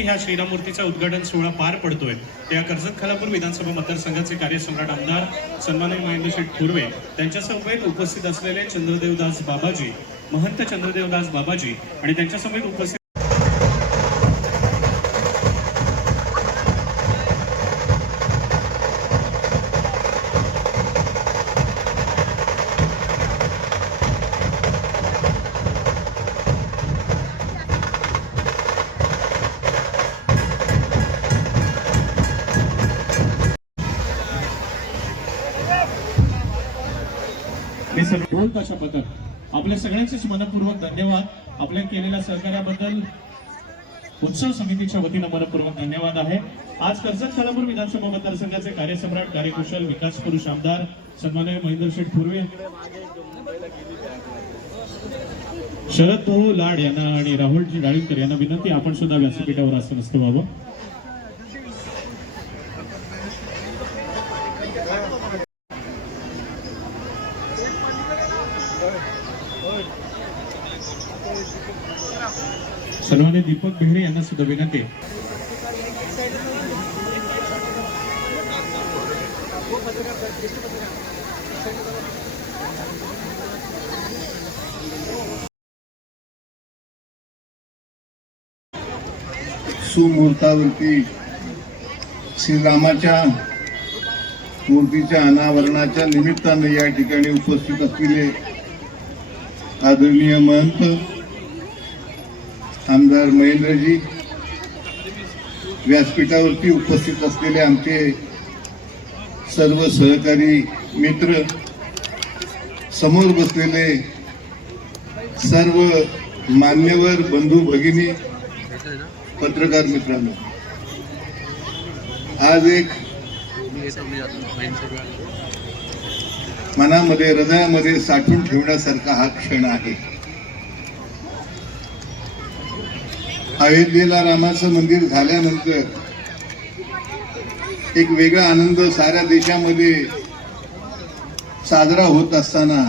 संकल्पनेतून ह्या श्रीरामूर्तीचा उद्घाटन सोहळा पार पडतोय. त्या कर्जत खालापूर विधानसभा मतदारसंघाचे कार्यसम्राट आमदार सन्माननीय महेंद्र शेठ थुर्वे त्यांच्या समवेत उपस्थित असलेले चंद्रदेवदास बाबाजी महंत चंद्रदेवदास बाबाजी आणि त्यांच्या समवेत उपस्थित ढोल ताशा पथक आपल्या सगळ्यांचेच मनपूर्वक धन्यवाद. आपल्या केलेल्या सहकार्याबद्दल उत्सव समितीच्या वतीनं मनपूर्वक धन्यवाद आहे. आज कर्जत खालापूर विधानसभा मतदारसंघाचे कार्यसम्राट कार्यकुशल विकास पुरुष आमदार सन्माननीय महेंद्र शेठ थुर्वे शरद भाऊ लाड यांना आणि राहुलजी डाळिंकर यांना विनंती आपण सुद्धा व्यासपीठावर असं नसतो व्हावं. सन्मान्य दीपक बेहरे यांना सुद्धा विनंती आहे. सुमुहूर्तावरती श्रीरामाच्या मूर्तीच्या अनावरणाच्या निमित्ताने या ठिकाणी उपस्थित असलेले आदरणीय महंत आमदार महेंद्रजी व्यासपीठावरती उपस्थित असलेले आमचे सर्व सहकारी मित्र समोर बसलेले सर्व मान्यवर बंधू भगिनी पत्रकार मित्रांनो आज एक मनामध्ये हृदयामध्ये साठवून ठेवण्यासारखा हा क्षण आहे. अयोध्येला रामाचं मंदिर झाल्यानंतर एक वेगळा आनंद साऱ्या देशामध्ये साजरा होत असताना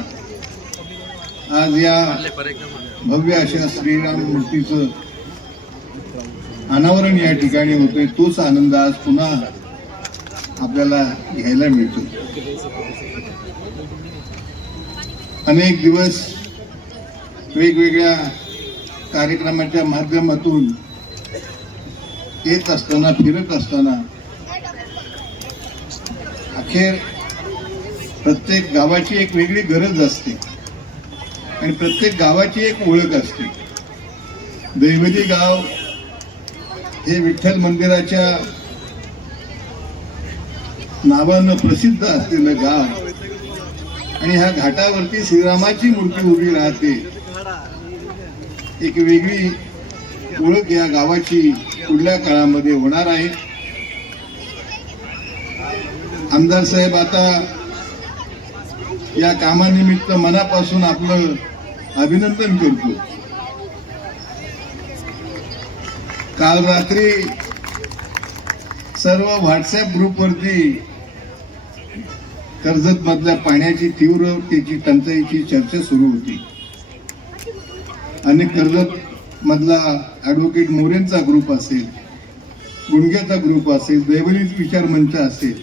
आज या भव्य अशा श्रीराम मूर्तीचं अनावरण या ठिकाणी होतोय. तोच आनंद आज पुन्हा आपल्याला घ्यायला मिळतो अनेक दिवस वेगवेगळ्या कार्यक्रमाच्या माध्यमातून येत असताना फिरत असताना अखेर प्रत्येक गावाची एक वेगळी गरज असते आणि प्रत्येक गावाची एक ओळख असते. दैवती गाव हे विठ्ठल मंदिराच्या नावानं प्रसिद्ध असलेलं गाव आणि ह्या घाटावरती श्रीरामाची मूर्ती उभी राहते. एक वेगळी ओळख या गावाची पुढल्या काळामध्ये होणार आहे. आमदार साहेब आता या कामानिमित्त मनापासून आपलं अभिनंदन करतो. काल रात्री सर्व व्हॉट्सअप ग्रुपवरती कर्जत मधल्या पाण्याची तीव्रतेची टंचाईची चर्चा सुरू होती. आणि कर्जत मधला ऍडव्होकेट मोरेंचा ग्रुप असेल गुणग्याचा ग्रुप असेल दैवलीच विचार मंच असेल.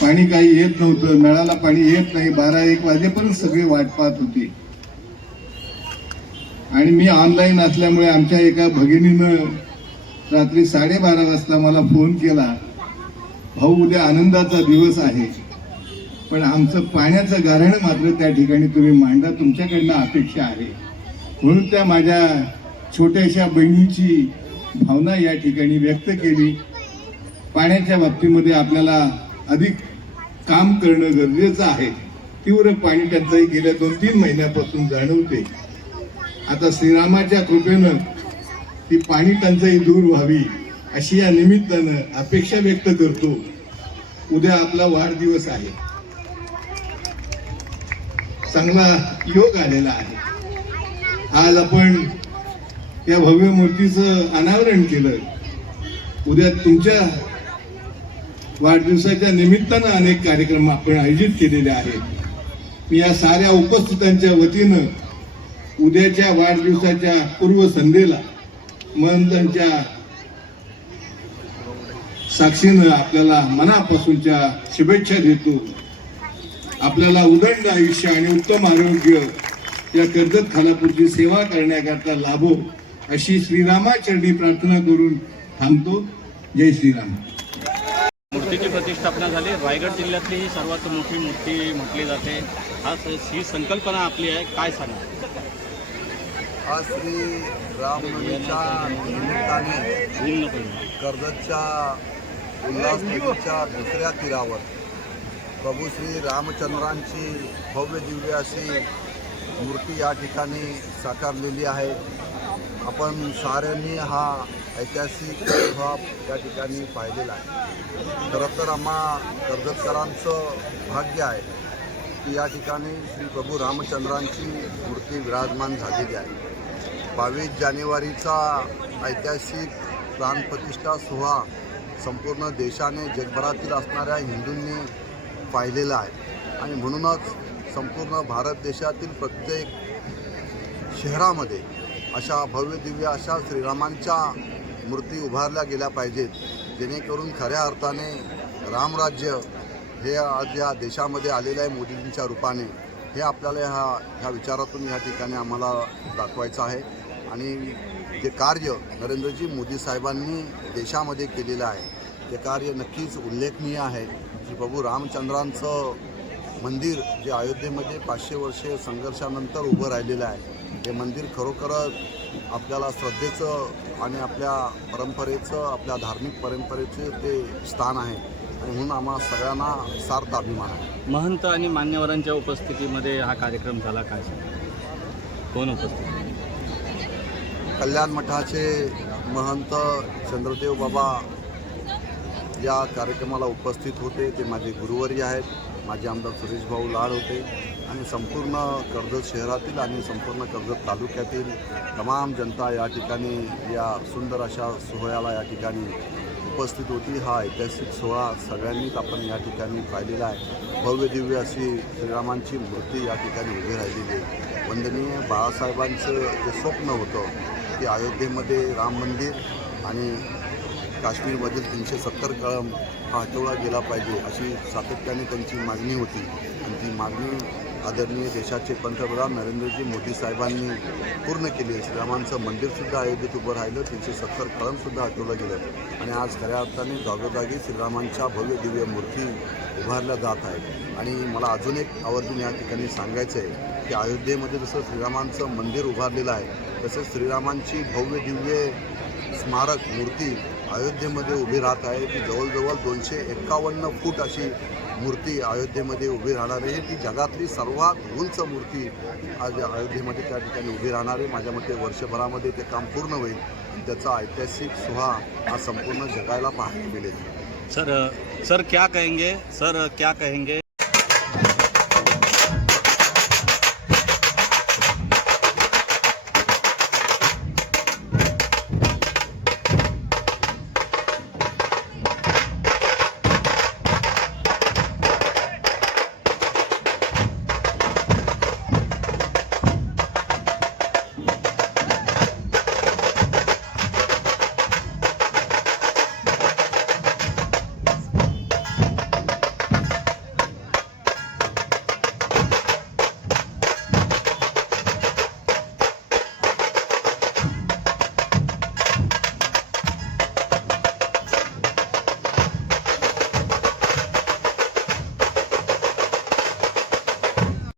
पाणी काही येत नव्हतं नळाला पाणी येत नाही बारा एक वाजेपर्यंत सगळे वाट पाहत होते. आणि मी ऑनलाईन असल्यामुळे आमच्या एका भगिनीनं रात्री साडेबारा वाजता मला फोन केला भाऊ उद्या आनंदाचा दिवस आहे. पण आमचं पाण्याचं गारण मात्र त्या ठिकाणी तुम्ही मांडा तुमच्याकडनं अपेक्षा आहे. म्हणून त्या माझ्या छोट्याशा बहिणीची भावना या ठिकाणी व्यक्त केली. पाण्याच्या बाबतीमध्ये आपल्याला अधिक काम करणं गरजेचं आहे. तीव्र पाणी टंचाई गेल्या दोन तीन महिन्यापासून जाणवते. आता श्रीरामाच्या कृपेनं ती पाणी टंचाई दूर व्हावी अशी या निमित्तानं अपेक्षा व्यक्त करतो. उद्या आपला वाढदिवस आहे. चांगला योग आलेला आहे. आज आपण या भव्य मूर्तीचं अनावरण केलं उद्या तुमच्या वाढदिवसाच्या निमित्तानं अनेक कार्यक्रम आपण आयोजित केलेले आहेत. मी या साऱ्या उपस्थितांच्या वतीनं उद्याच्या वाढदिवसाच्या पूर्वसंध्येला महंतांच्या साक्षीनं आपल्याला मनापासूनच्या शुभेच्छा देतो. आपल्याला उदंड आयुष्य आणि उत्तम आरोग्य या कर्जत खालापूरची सेवा करण्याकरता लाभो अशी श्रीरामाचरणी प्रार्थना करून थांबतो. जय श्रीराम. मूर्तीची प्रतिष्ठापना झाली. रायगड जिल्ह्यातली ही सर्वात मोठी मूर्ती म्हटली जाते. हा स- ही संकल्पना आपली आहे. काय सांगा आज श्री रामनवमीच्या निमित्ताने. कर्जतच्या उल्हास नदीच्या दुसऱ्या तीरावर प्रभू श्री रामचंद्रांची भव्य दिव्य अशी मूर्ती या ठिकाणी साकारलेली आहे. आपण साऱ्यांनी हा ऐतिहासिक अनुभव या ठिकाणी पाहिलेला आहे. खरं तर आम्हा कर्जतकरांचं भाग्य आहे की या ठिकाणी श्री प्रभू रामचंद्रांची मूर्ती विराजमान झालेली आहे. बावीस जानेवारीचा ऐतिहासिक प्राणप्रतिष्ठा सोहळा संपूर्ण देशाने जगभरातील असणाऱ्या हिंदूंनी पाहिलेला आहे. आणि म्हणूनच संपूर्ण भारत देशातील प्रत्येक शहरामध्ये अशा भव्य दिव्य अशा श्रीरामांच्या मूर्ती उभारल्या गेल्या पाहिजेत जेणेकरून खऱ्या अर्थाने रामराज्य हे आज या देशामध्ये आलेलं आहे मोदीजींच्या रूपाने. हे आपल्याला ह्या ह्या विचारातून या ठिकाणी आम्हाला दाखवायचं आहे. आणि जे कार्य नरेंद्रजी मोदी साहेबांनी देशामध्ये केलेलं आहे ते कार्य नक्कीच उल्लेखनीय आहे. श्री प्रभू रामचंद्रांचं मंदिर जे अयोध्येमध्ये पाचशे वर्षे संघर्षानंतर उभं राहिलेलं आहे हे मंदिर खरोखरच आपल्याला श्रद्धेचं आणि आपल्या परंपरेचं आपल्या धार्मिक परंपरेचे ते स्थान आहे. आणि म्हणून आम्हा सगळ्यांना सार्थ अभिमान आहे. महंत आणि मान्यवरांच्या उपस्थितीमध्ये हा कार्यक्रम झाला काय कोण उपस्थित? कल्याण मठाचे महंत चंद्रदेव बाबा या कार्यक्रमाला उपस्थित होते. ते माझे गुरुवर्य आहेत. माझे आमदार सुरेश भाऊ लाड होते आणि संपूर्ण कर्जत शहरातील आणि संपूर्ण कर्जत तालुक्यातील तमाम जनता या ठिकाणी या सुंदर अशा सोहळ्याला या ठिकाणी उपस्थित होती. हा ऐतिहासिक सोहळा सगळ्यांनीच आपण या ठिकाणी पाहिलेला आहे. भव्य दिव्य अशी श्रीरामांची मूर्ती या ठिकाणी उभी राहिलेली आहे. वंदनीय बाळासाहेबांचं जे स्वप्न होतं की अयोध्येमध्ये राम मंदिर आणि काश्मीरमधील तीनशे सत्तर कळम हा हटवला गेला पाहिजे अशी सातत्याने त्यांची मागणी होती. आणि ती मागणी आदरणीय देशाचे पंतप्रधान नरेंद्रजी मोदी साहेबांनी पूर्ण केली आहे श्रीरामांचं मंदिरसुद्धा अयोध्येत उभं राहिलं तीनशे सत्तर कळमसुद्धा हटवलं गेलं. आणि आज खऱ्या अर्थाने जागोजागी श्रीरामांच्या भव्य दिव्य मूर्ती उभारल्या जात आहेत. आणि मला अजून एक आवर्जून या ठिकाणी सांगायचं आहे की अयोध्येमध्ये जसं श्रीरामांचं मंदिर उभारलेलं आहे तसंच श्रीरामांची भव्य दिव्य स्मारक मूर्ती अयोध्येमध्ये उभी राहत आहे ती जवळजवळ दोनशे एक्कावन्न फूट अशी मूर्ती अयोध्येमध्ये उभी राहणार आहे. ती जगातली सर्वात उंच मूर्ती आज अयोध्येमध्ये त्या ठिकाणी उभी राहणार आहे. माझ्या मते वर्षभरामध्ये ते काम पूर्ण होईल. त्याचा ऐतिहासिक सोहा हा संपूर्ण जगायला पाहायला मिळेल. सर सर क्या कहेंगे? सर क्या कहेंगे?